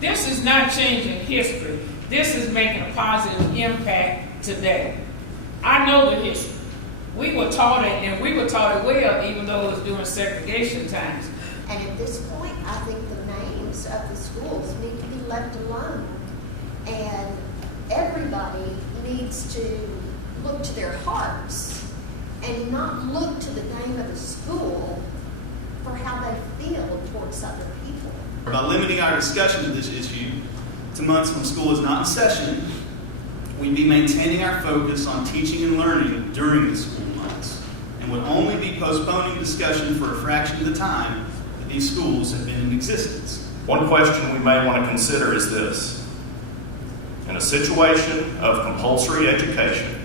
This is not changing history. This is making a positive impact today. I know the history. We were taught it, and we were taught it well, even though it was during segregation times. And at this point, I think the names of the schools need to be left alone. And everybody needs to look to their hearts and not look to the name of the school for how they feel towards other people. By limiting our discussion of this issue to months when school is not in session, we'd be maintaining our focus on teaching and learning during the school months, and would only be postponing discussion for a fraction of the time that these schools have been in existence. One question we may want to consider is this. In a situation of compulsory education,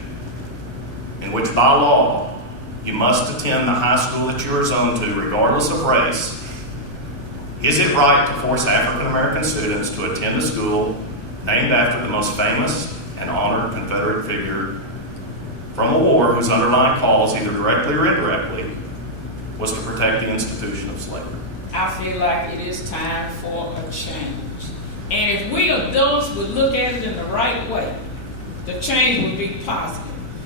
in which by law you must attend the high school that you are zoned to regardless of race, is it right to force African American students to attend a school named after the most famous and honored Confederate figure from a war whose underlying cause, either directly or indirectly, was to protect the institution of slavery? I feel like it is time for a change. And if we adults would look at it in the right way, the change would be positive.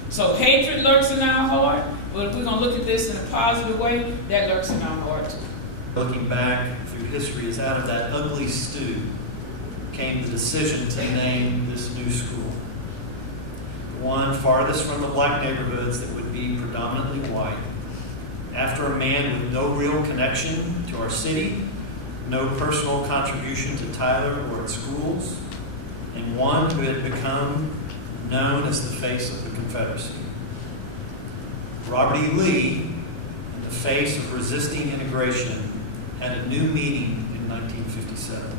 So hatred lurks in our heart, but if we're going to look at this in a positive way, that lurks in our heart too. Looking back through history, is out of that ugly stew came the decision to name this new school. The one farthest from the black neighborhoods that would be predominantly white. After a man with no real connection to our city, no personal contribution to Tyler or its schools, and one who had become known as the face of the Confederacy. Robert E. Lee, in the face of resisting integration, had a new meaning in 1957.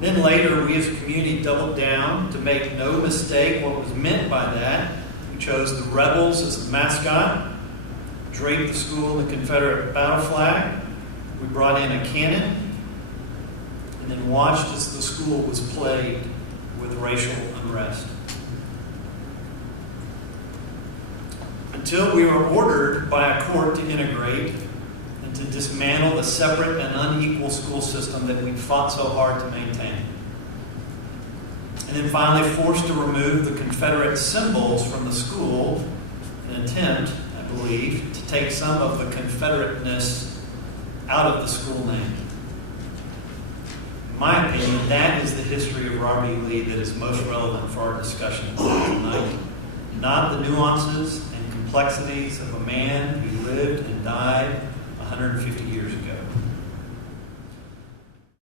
Then later, we as a community doubled down to make no mistake what was meant by that. We chose the rebels as the mascot, draped the school in the Confederate battle flag. We brought in a cannon, and then watched as the school was plagued with racial unrest. Until we were ordered by a court to integrate and to dismantle the separate and unequal school system that we'd fought so hard to maintain. And then finally forced to remove the Confederate symbols from the school in an attempt, I believe, to take some of the Confederateness out of the school name. In my opinion, that is the history of Robert E. Lee that is most relevant for our discussion tonight. Not the nuances and complexities of a man who lived and died 150 years